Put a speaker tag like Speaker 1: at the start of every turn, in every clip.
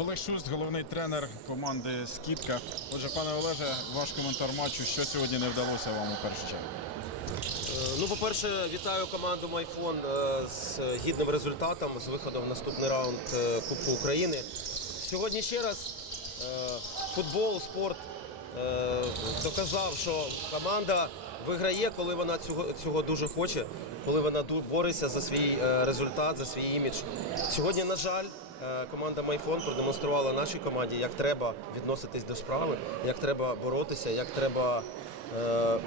Speaker 1: Олег Шуст, головний тренер команди Скітка. Отже, пане Олеже, ваш коментар матчу. Що сьогодні не вдалося вам у першу чергу?
Speaker 2: Е, Ну, по-перше, вітаю команду Майфон е, з гідним результатом, з виходом в наступний раунд е, Кубку України. Сьогодні ще раз футбол, спорт доказав, що команда виграє, коли вона цього, цього дуже хоче, коли вона бореться за свій результат, за свій імідж. Сьогодні, на жаль, команда Майфон продемонструвала нашій команді, як треба відноситись до справи, як треба боротися, як треба. е,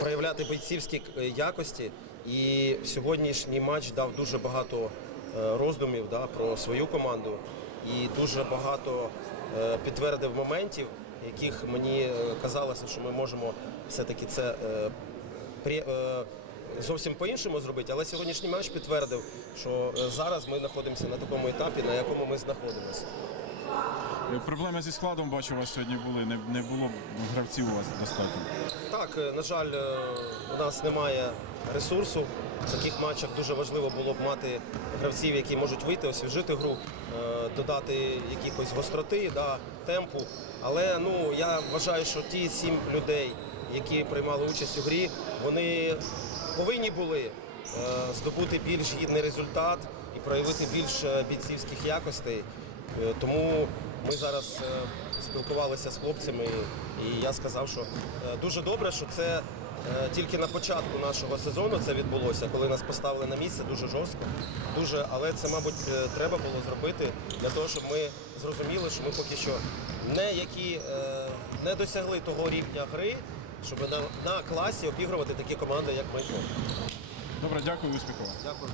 Speaker 2: проявляти бойцівські е, якості. І сьогоднішній матч дав дуже багато е, роздумів да, про свою команду і дуже багато е, підтвердив моментів, яких мені е, казалося, що ми можемо все-таки це е, при- е, зовсім по-іншому зробити. Але сьогоднішній матч підтвердив, що е, зараз ми знаходимося на такому етапі, на якому ми знаходимося.
Speaker 1: Е, Проблеми зі складом, бачу, у вас сьогодні були. Не, не було гравців у вас достатньо.
Speaker 2: Так, е, на жаль, у нас немає ресурсу. В таких матчах дуже важливо було б мати гравців, які можуть вийти, освіжити гру, додати якихось гостроти, да, темпу. Але ну, я вважаю, що ті сім людей, які приймали участь у грі, вони повинні були е, здобути більш гідний результат і проявити більш е, бійцівських якостей. Е, Тому ми зараз спілкувалися з хлопцями, і я сказав, що дуже добре, що це тільки на початку нашого сезону це відбулося, коли нас поставили на місце дуже жорстко. Дуже, але це, мабуть, треба було зробити для того, щоб ми зрозуміли, що ми поки що не які не досягли того рівня гри, щоб на, на класі обігрувати такі команди, як Майкл,
Speaker 1: Добре, дякую, успіху. вам.
Speaker 2: Дякую.